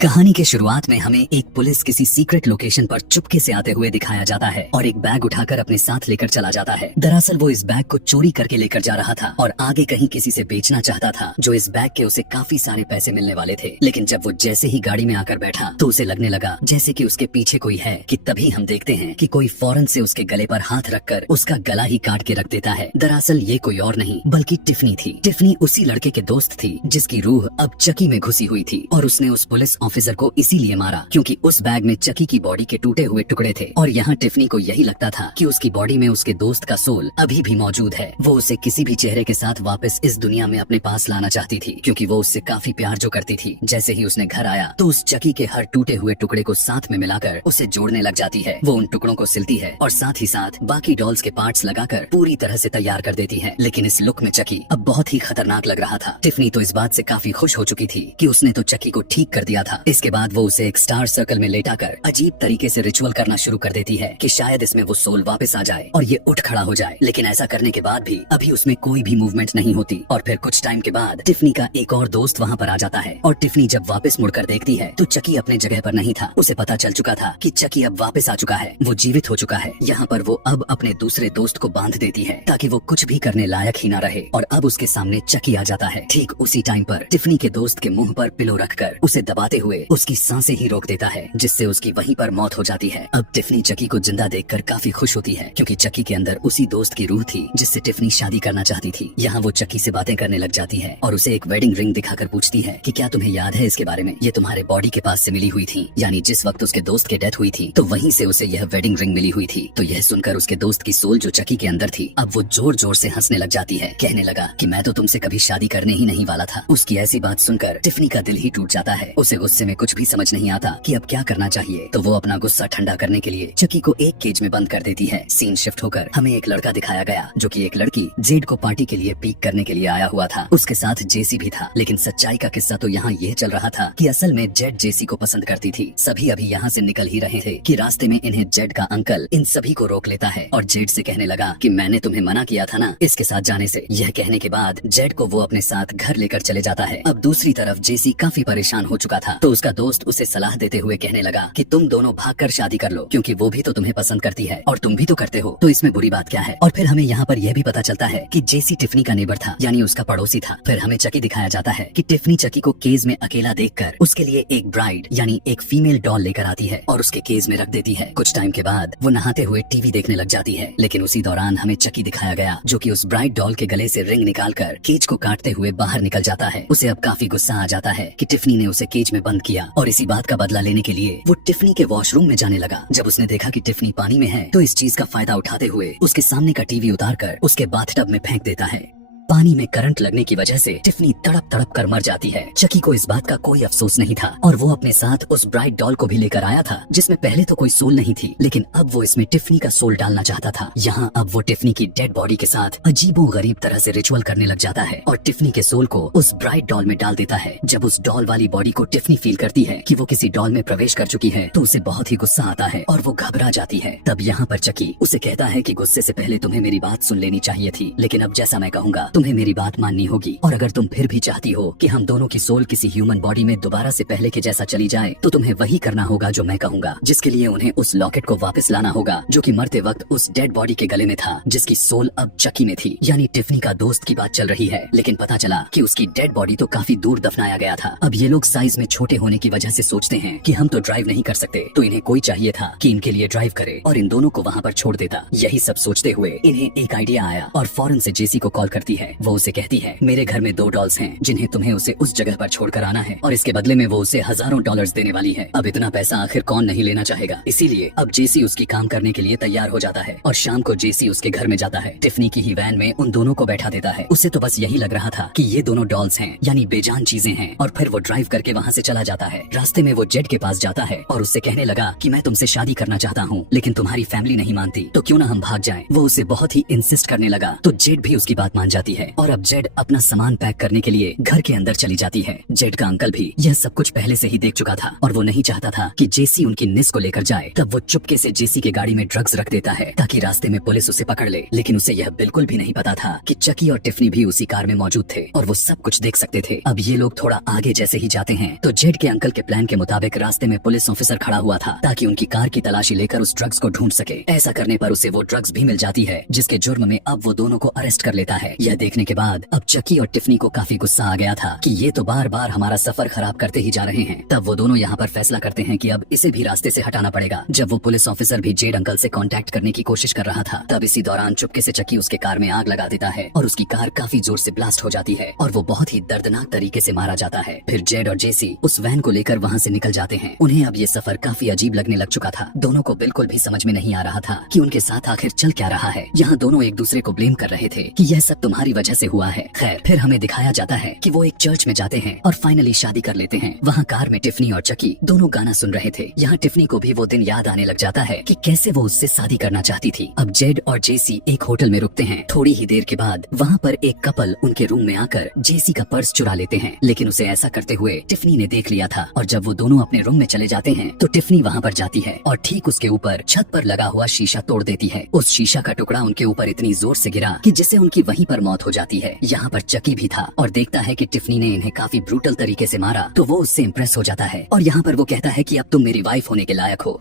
कहानी के शुरुआत में हमें एक पुलिस किसी सीक्रेट लोकेशन पर चुपके से आते हुए दिखाया जाता है और एक बैग उठाकर अपने साथ लेकर चला जाता है। दरअसल वो इस बैग को चोरी करके लेकर जा रहा था और आगे कहीं किसी से बेचना चाहता था, जो इस बैग के उसे काफी सारे पैसे मिलने वाले थे। लेकिन जब वो जैसे ही गाड़ी में आकर बैठा तो उसे लगने लगा जैसे कि उसके पीछे कोई है कि तभी हम देखते हैं कि कोई फौरन से उसके गले पर हाथ रखकर उसका गला ही काट के रख देता है। दरअसल ये कोई और नहीं बल्कि टिफनी थी। टिफनी उसी लड़के के दोस्त थी जिसकी रूह अब चकी में घुसी हुई थी और उसने उस पुलिस ऑफिसर को इसीलिए मारा क्योंकि उस बैग में चकी की बॉडी के टूटे हुए टुकड़े थे और यहाँ टिफनी को यही लगता था कि उसकी बॉडी में उसके दोस्त का सोल अभी भी मौजूद है। वो उसे किसी भी चेहरे के साथ वापस इस दुनिया में अपने पास लाना चाहती थी क्योंकि वो उससे काफी प्यार जो करती थी। जैसे ही उसने घर आया तो उस चकी के हर टूटे हुए टुकड़े को साथ में मिलाकर उसे जोड़ने लग जाती है। वो उन टुकड़ों को सिलती है और साथ ही साथ बाकी डॉल्स के पार्ट्स लगाकर पूरी तरह से तैयार कर देती है। लेकिन इस लुक में चकी अब बहुत ही खतरनाक लग रहा था। टिफनी तो इस बात से काफी खुश हो चुकी थी कि उसने तो चकी को ठीक कर दिया था। इसके बाद वो उसे एक स्टार सर्कल में लेटाकर अजीब तरीके से रिचुअल करना शुरू कर देती है कि शायद इसमें वो सोल वापस आ जाए और ये उठ खड़ा हो जाए। लेकिन ऐसा करने के बाद भी अभी उसमें कोई भी मूवमेंट नहीं होती और फिर कुछ टाइम के बाद टिफनी का एक और दोस्त वहाँ पर आ जाता है और टिफनी जब वापस मुड़कर देखती है तो चकी अपने जगह पर नहीं था। उसे पता चल चुका था कि चकी अब वापस आ चुका है, वो जीवित हो चुका है। यहाँ पर वो अब अपने दूसरे दोस्त को बांध देती है ताकि वो कुछ भी करने लायक ही न रहे और अब उसके सामने चकी आ जाता है। ठीक उसी टाइम पर टिफनी के दोस्त के मुंह पर पिलो रखकर उसे दबाते हुए उसकी सांसें ही रोक देता है जिससे उसकी वहीं पर मौत हो जाती है। अब टिफनी चकी को जिंदा देखकर काफी खुश होती है क्योंकि चकी के अंदर उसी दोस्त की रूह थी जिससे टिफनी शादी करना चाहती थी। यहाँ वो चकी से बातें करने लग जाती है और उसे एक वेडिंग रिंग दिखाकर पूछती है कि क्या तुम्हें याद है इसके बारे में, ये तुम्हारे बॉडी के पास से मिली हुई थी, यानी जिस वक्त उसके दोस्त की डेथ हुई थी तो वहीं से उसे यह वेडिंग रिंग मिली हुई थी। तो यह सुनकर उसके दोस्त की सोल जो चकी के अंदर थी अब वो जोर जोर से हंसने लग जाती है, कहने लगा कि मैं तो तुमसे कभी शादी करने ही नहीं वाला था। उसकी ऐसी बात सुनकर टिफनी का दिल ही टूट जाता है। उसे गुस्से में कुछ भी समझ नहीं आता कि अब क्या करना चाहिए। तो वो अपना गुस्सा ठंडा करने के लिए चकी को एक केज में बंद कर देती है। सीन शिफ्ट होकर हमें एक लड़का दिखाया गया जो कि एक लड़की जेड को पार्टी के लिए पीक करने के लिए आया हुआ था। उसके साथ जेसी भी था। लेकिन सच्चाई का किस्सा तो यहाँ यह चल रहा था कि असल में जेड जेसी को पसंद करती थी। सभी अभी यहाँ से निकल ही रहे थे कि रास्ते में इन्हें जेड का अंकल इन सभी को रोक लेता है और जेड से कहने लगा कि मैंने तुम्हें मना किया था ना इसके साथ जाने से। यह कहने के बाद जेड को वो अपने साथ घर लेकर चले जाता है। अब दूसरी तरफ जेसी काफी परेशान हो चुका था तो उसका दोस्त उसे सलाह देते हुए कहने लगा कि तुम दोनों भागकर शादी कर लो क्योंकि वो भी तो तुम्हें पसंद करती है और तुम भी तो करते हो, तो इसमें बुरी बात क्या है। और फिर हमें यहाँ पर यह भी पता चलता है कि जेसी टिफनी का नेबर था, यानी उसका पड़ोसी था। फिर हमें चकी दिखाया जाता है कि टिफनी चकी को केज में अकेला देखकर उसके लिए एक ब्राइड यानी एक फीमेल डॉल लेकर आती है और उसके केज में रख देती है। कुछ टाइम के बाद वो नहाते हुए टीवी देखने लग जाती है। लेकिन उसी दौरान हमें चकी दिखाया गया जो कि उस ब्राइड डॉल के गले से रिंग निकालकर केज को काटते हुए बाहर निकल जाता है। उसे अब काफी गुस्सा आ जाता है कि टिफनी ने उसे केज में बंद किया और इसी बात का बदला लेने के लिए वो टिफनी के वॉशरूम में जाने लगा। जब उसने देखा कि टिफनी पानी में है तो इस चीज का फायदा उठाते हुए उसके सामने का टीवी उतारकर उसके बाथटब में फेंक देता है। पानी में करंट लगने की वजह से टिफनी तड़प तड़प कर मर जाती है। चकी को इस बात का कोई अफसोस नहीं था और वो अपने साथ उस ब्राइड डॉल को भी लेकर आया था जिसमें पहले तो कोई सोल नहीं थी, लेकिन अब वो इसमें टिफनी का सोल डालना चाहता था। यहाँ अब वो टिफनी की डेड बॉडी के साथ अजीबो गरीब तरह से रिचुअल करने लग जाता है और टिफनी के सोल को उस ब्राइड डॉल में डाल देता है। जब उस डॉल वाली बॉडी को टिफनी फील करती है कि वो किसी डॉल में प्रवेश कर चुकी है तो उसे बहुत ही गुस्सा आता है और वो घबरा जाती है। तब यहाँ पर चकी उसे कहता है कि गुस्से से पहले तुम्हें मेरी बात सुन लेनी चाहिए थी, लेकिन अब जैसा मैं कहूँगा तुम्हें मेरी बात होगी और अगर तुम फिर भी चाहती हो कि हम दोनों की सोल किसी ह्यूमन बॉडी में दोबारा से पहले के जैसा चली जाए तो तुम्हें वही करना होगा जो मैं कहूँगा, जिसके लिए उन्हें उस लॉकेट को वापस लाना होगा जो कि मरते वक्त उस डेड बॉडी के गले में था जिसकी सोल अब चकी में थी। यानी टिफनी का दोस्त की बात चल रही है, लेकिन पता चला कि उसकी डेड बॉडी तो काफी दूर दफनाया गया था। अब ये लोग साइज में छोटे होने की वजह से सोचते हैं कि हम तो ड्राइव नहीं कर सकते, तो इन्हें कोई चाहिए था कि इनके लिए ड्राइव करे और इन दोनों को वहाँ पर छोड़ देता। यही सब सोचते हुए इन्हें एक आइडिया आया और फौरन से जेसी को कॉल करती है। वो उसे कहती है मेरे घर में 2 डॉल्स हैं जिन्हें तुम्हें उसे उस जगह पर छोड़कर आना है और इसके बदले में वो उसे हजारों डॉलर्स देने वाली है। अब इतना पैसा आखिर कौन नहीं लेना चाहेगा, इसीलिए अब जेसी उसकी काम करने के लिए तैयार हो जाता है और शाम को जेसी उसके घर में जाता है। टिफनी की ही वैन में उन दोनों को बैठा देता है। उसे तो बस यही लग रहा था कि ये दोनों डॉल्स हैं, यानी बेजान चीजें हैं, और फिर वो ड्राइव करके वहाँ से चला जाता है। रास्ते में वो जेड के पास जाता है और उससे कहने लगा कि मैं तुमसे शादी करना चाहता हूँ लेकिन तुम्हारी फैमिली नहीं मानती, तो क्यों ना हम भाग जाएं। वो उसे बहुत ही इंसिस्ट करने लगा तो जेड भी उसकी बात मान जाती है। है और अब जेड अपना सामान पैक करने के लिए घर के अंदर चली जाती है। जेड का अंकल भी यह सब कुछ पहले से ही देख चुका था और वो नहीं चाहता था कि जेसी उनकी निस को लेकर जाए। तब वो चुपके से जेसी के गाड़ी में ड्रग्स रख देता है ताकि रास्ते में पुलिस उसे पकड़ ले, लेकिन उसे यह बिल्कुल भी नहीं पता था कि चकी और टिफनी भी उसी कार में मौजूद थे और वो सब कुछ देख सकते थे। अब ये लोग थोड़ा आगे जैसे ही जाते हैं तो जेड के अंकल के प्लान के मुताबिक रास्ते में पुलिस ऑफिसर खड़ा हुआ था ताकि उनकी कार की तलाशी लेकर उस ड्रग्स को ढूंढ सके। ऐसा करने पर उसे वो ड्रग्स भी मिल जाती है जिसके जुर्म में अब वो दोनों को अरेस्ट कर लेता है। यह देखने के बाद अब चकी और टिफनी को काफी गुस्सा आ गया था कि ये तो बार बार हमारा सफर खराब करते ही जा रहे हैं। तब वो दोनों यहाँ पर फैसला करते हैं कि अब इसे भी रास्ते से हटाना पड़ेगा। जब वो पुलिस ऑफिसर भी जेड अंकल से कांटेक्ट करने की कोशिश कर रहा था तब इसी दौरान चुपके से चकी उसके कार में आग लगा देता है और उसकी कार काफी जोर से ब्लास्ट हो जाती है और वो बहुत ही दर्दनाक तरीके से मारा जाता है। फिर जेड और जेसी उस वैन को लेकर वहाँ से निकल जाते हैं। उन्हें अब ये सफर काफी अजीब लगने लग चुका था। दोनों को बिल्कुल भी समझ में नहीं आ रहा था कि उनके साथ आखिर चल क्या रहा है। यहाँ दोनों एक दूसरे को ब्लेम कर रहे थे कि यह सब तुम्हारी वजह से हुआ है। खैर फिर हमें दिखाया जाता है कि वो एक चर्च में जाते हैं और फाइनली शादी कर लेते हैं। वहाँ कार में टिफनी और चकी दोनों गाना सुन रहे थे। यहाँ टिफनी को भी वो दिन याद आने लग जाता है कि कैसे वो उससे शादी करना चाहती थी। अब जेड और जेसी एक होटल में रुकते हैं। थोड़ी ही देर के बाद वहाँ पर एक कपल उनके रूम में आकर जेसी का पर्स चुरा लेते हैं, लेकिन उसे ऐसा करते हुए टिफनी ने देख लिया था और जब वो दोनों अपने रूम में चले जाते हैं तो टिफनी वहाँ पर जाती है और ठीक उसके ऊपर छत पर लगा हुआ शीशा तोड़ देती है। उस शीशा का टुकड़ा उनके ऊपर इतनी जोर से गिरा कि जिससे उनकी वहीं पर मौत हो जाती है। यहाँ पर चकी भी था और देखता है कि टिफनी ने इन्हें काफी ब्रूटल तरीके से मारा तो वो उससे इम्प्रेस हो जाता है और यहाँ पर वो कहता है कि अब तुम मेरी वाइफ होने के लायक हो।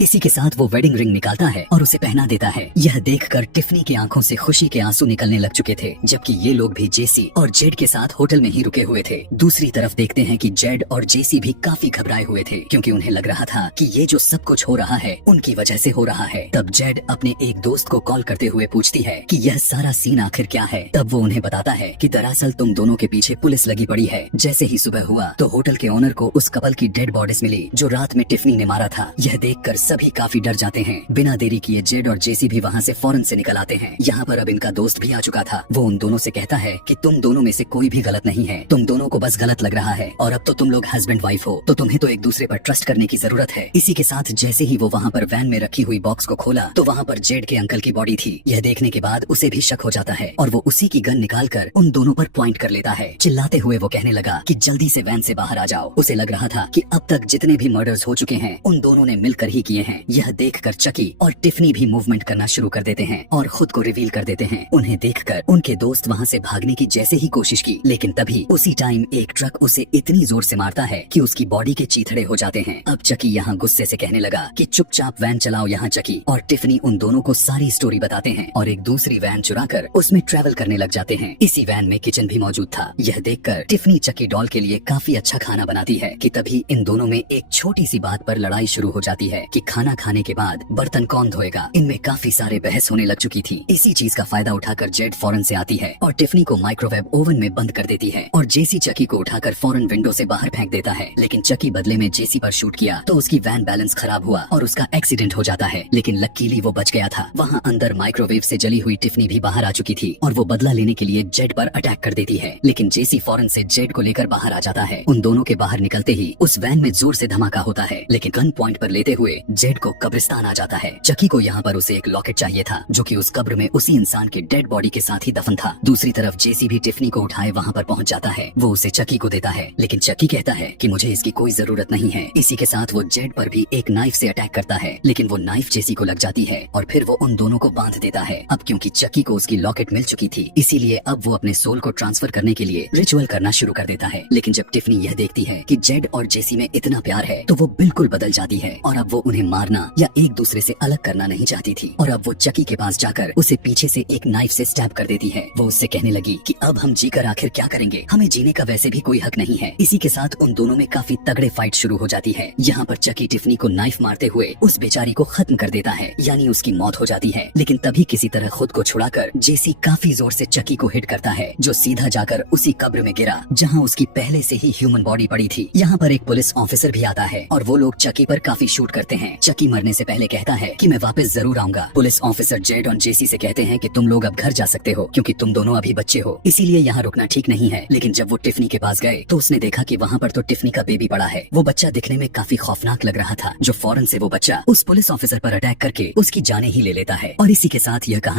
इसी के साथ वो वेडिंग रिंग निकालता है और उसे पहना देता है। यह देखकर टिफनी की आंखों से खुशी के आंसू निकलने लग चुके थे, जबकि ये लोग भी जेसी और जेड के साथ होटल में ही रुके हुए थे। दूसरी तरफ देखते हैं कि जेड और जेसी भी काफी घबराए हुए थे क्योंकि उन्हें लग रहा था कि ये जो सब कुछ हो रहा है उनकी वजह से हो रहा है। तब जेड अपने एक दोस्त को कॉल करते हुए पूछती है कि यह सारा सीन आखिर क्या है। तब वो उन्हें बताता है कि दरअसल तुम दोनों के पीछे पुलिस लगी पड़ी है। जैसे ही सुबह हुआ तो होटल के ओनर को उस कपल की डेड बॉडीज मिली जो रात में टिफनी ने मारा था। यह देखकर सभी काफी डर जाते हैं। बिना देरी किए जेड और जेसी भी वहाँ से फौरन से निकल आते हैं। यहाँ पर अब इनका दोस्त भी आ चुका था। वो उन दोनों से कहता है कि तुम दोनों में से कोई भी गलत नहीं है, तुम दोनों को बस गलत लग रहा है और अब तो तुम लोग हस्बैंड वाइफ हो तो तुम्हें तो एक दूसरे पर ट्रस्ट करने की जरूरत है। इसी के साथ जैसे ही वो वहाँ पर वैन में रखी हुई बॉक्स को खोला तो वहाँ पर जेड के अंकल की बॉडी थी। यह देखने के बाद उसे भी शक हो जाता है और वो उसी की गन निकाल कर उन दोनों पर पॉइंट कर लेता है। चिल्लाते हुए वो कहने लगा कि जल्दी से वैन से बाहर आ जाओ। उसे लग रहा था कि अब तक जितने भी मर्डर्स हो चुके हैं उन दोनों ने मिलकर ही किए हैं। यह देखकर चकी और टिफनी भी मूवमेंट करना शुरू कर देते हैं और खुद को रिवील कर देते हैं। उन्हें देखकर उनके दोस्त वहाँ से भागने की जैसे ही कोशिश की, लेकिन तभी उसी टाइम एक ट्रक उसे इतनी जोर से मारता है कि उसकी बॉडी के चीथड़े हो जाते हैं। अब चकी यहाँ गुस्से से कहने लगा कि चुपचाप वैन चलाओ यहाँ चकी, और टिफनी उन दोनों को सारी स्टोरी बताते हैं और एक दूसरी वैन चुराकर उसमें ट्रेवल करने लग जाते हैं। इसी वैन में किचन भी मौजूद था। यह देखकर टिफनी चकी डॉल के लिए काफी अच्छा खाना बनाती है कि तभी इन दोनों में एक छोटी सी बात पर लड़ाई शुरू हो जाती है कि खाना खाने के बाद बर्तन कौन धोएगा। इनमें काफी सारे बहस होने लग चुकी थी। इसी चीज का फायदा उठाकर जेड फौरन से आती है और टिफनी को माइक्रोवेव ओवन में बंद कर देती है और जेसी चकी को उठाकर फौरन विंडो से बाहर फेंक देता है। लेकिन चकी बदले में जेसी पर शूट किया तो उसकी वैन बैलेंस खराब हुआ और उसका एक्सीडेंट हो जाता है, लेकिन लकीली वो बच गया था। वहाँ अंदर माइक्रोवेव से जली हुई टिफनी भी बाहर आ चुकी थी और वो बदला लेने के लिए जेड पर अटैक कर देती है, लेकिन जेसी फौरन से जेड को लेकर बाहर आ जाता है। उन दोनों के बाहर निकलते ही उस वैन में जोर से धमाका होता है, लेकिन गन पॉइंट पर लेते हुए जेड को कब्रिस्तान आ जाता है। चकी को यहाँ पर उसे एक लॉकेट चाहिए था जो कि उस कब्र में उसी इंसान के डेड बॉडी के साथ ही दफन था। दूसरी तरफ जेसी भी टिफनी को उठाए वहाँ पर पहुँच जाता है। वो उसे चकी को देता है, लेकिन चकी कहता है कि मुझे इसकी कोई जरूरत नहीं है। इसी के साथ वो जेड पर भी एक नाइफ से अटैक करता है, लेकिन वो नाइफ जेसी को लग जाती है और फिर वो उन दोनों को बांध देता है। अब क्योंकि चकी को उसकी लॉकेट मिल चुकी थी, इसीलिए अब वो अपने सोल को ट्रांसफर करने के लिए रिचुअल करना शुरू कर देता है। लेकिन जब टिफनी यह देखती है कि जेड और जेसी में इतना प्यार है तो वो बिल्कुल बदल जाती है और अब वो उन्हें मारना या एक दूसरे से अलग करना नहीं चाहती थी और अब वो चकी के पास जाकर उसे पीछे से एक नाइफ से स्टैब कर देती है। वो उससे कहने लगी कि अब हम जीकर आखिर क्या करेंगे, हमें जीने का वैसे भी कोई हक नहीं है। इसी के साथ उन दोनों में काफी तगड़े फाइट शुरू हो जाती है। यहाँ पर चकी टिफनी को नाइफ मारते हुए उस बेचारी को खत्म कर देता है, यानी उसकी मौत हो जाती है। लेकिन तभी किसी तरह खुद को छुड़ाकर जेसी काफी जोर से चकी को हिट करता है, जो सीधा जाकर उसी कब्र में गिरा जहाँ उसकी पहले से ही ह्यूमन बॉडी पड़ी थी। यहाँ पर एक पुलिस ऑफिसर भी आता है और वो लोग चकी पर काफी शूट करते हैं। चकी मरने से पहले कहता है कि मैं वापस जरूर आऊंगा। पुलिस ऑफिसर जेड और जेसी से कहते हैं कि तुम लोग अब घर जा सकते हो क्योंकि तुम दोनों अभी बच्चे हो, इसीलिए यहाँ रुकना ठीक नहीं है। लेकिन जब वो टिफनी के पास गए तो उसने देखा कि वहाँ पर तो टिफनी का बेबी पड़ा है। वो बच्चा दिखने में काफी खौफनाक लग रहा था, जो फौरन से वो बच्चा उस पुलिस ऑफिसर पर अटैक करके उसकी जाने ही ले लेता है। और इसी के साथ यह कहानी